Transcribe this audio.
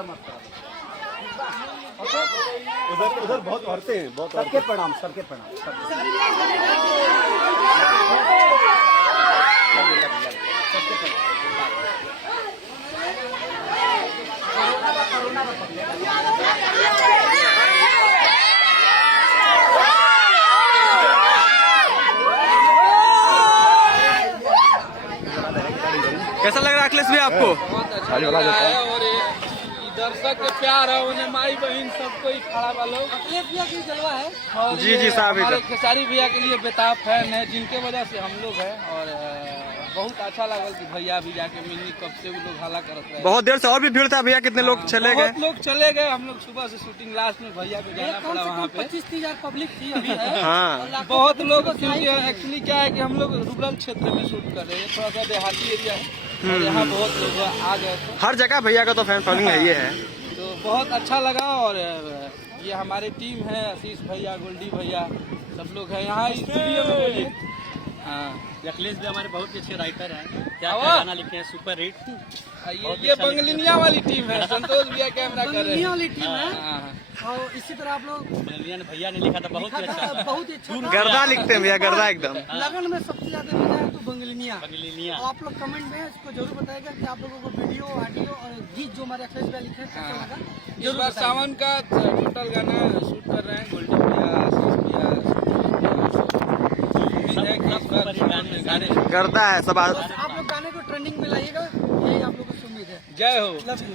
वाला मत करो। उधर उधर बहुत औरतें हैं, बहुत औरतें। सबके प्रणाम, सबके प्रणाम। कैसा लग रहा है अखिलेश भाई आपको? बहुत अच्छा लग रहा है और ये दर्शक के प्यार है, उन्हें माई बहन सबको ही खड़ा वालों अखिलेश भैया की जलवा है। और जी साहब, हमारे खेसारी भैया के लिए बेताब फैन है, जिनके वजह से हम लोग हैं। और बहुत अच्छा लगा कि भैया भी जाके मिलनी, कब से वो लोग हाला करते रहे। बहुत देर से और भी भीड़ था भैया, कितने लोग चले गए? बहुत लोग चले गए, हम लोग सुबह से शूटिंग लास्ट में भैया को जाना पड़ा वहाँ पे। 25,000 पब्लिक थी अभी है। हाँ, बहुत लोग, क्योंकि एक्चुअली क्या है कि हम लोग रूरल क्षेत्र में शूट कर रहे हैं, थोड़ा सा देहाती एरिया है और यहाँ बहुत लोग आ गए थे। हर जगह भैया का तो फैन फॉलोइंग है, ये है। तो बहुत अच्छा लगा। और ये हमारे टीम है, आशीष भैया, गोल्डी भैया, सब लोग हैं यहाँ स्टूडियो में। बोलिए। हाँ, अखिलेश भी हमारे बहुत अच्छे राइटर हैं, क्या वाह। गाना लिखे हैं, सुपर हिट। ये बंगलिनिया वाली टीम है, संतोष भैया कैमरा कर रहे बंगलिया हैं। वाली टीम है। हाँ, और इसी तरह आप लोग भैया ने लिखा था, बहुत ही अच्छा। बहुत ही अच्छा था। गर्दा लिखते हैं भैया, गर्दा एकदम। लगन में सबसे ज्यादा मजा है तो बंगलिनिया। बंगलिनिया। तो आप लोग कमेंट में इसको जरूर बताएगा कि आप लोगों को वीडियो, ऑडियो और गीत जो हमारे अखिलेश भैया लिखे हैं कैसा लगा। इस बार सावन का टोटल गाना शूट कर रहे हैं गोल्डी भैया, आशीष भैया, उम्मीद है कि इस बार गाने गर्दा है सब। आप लोग गाने को ट्रेंडिंग में लाइएगा, यही आप लोगों को उम्मीद है। जय हो। Love you.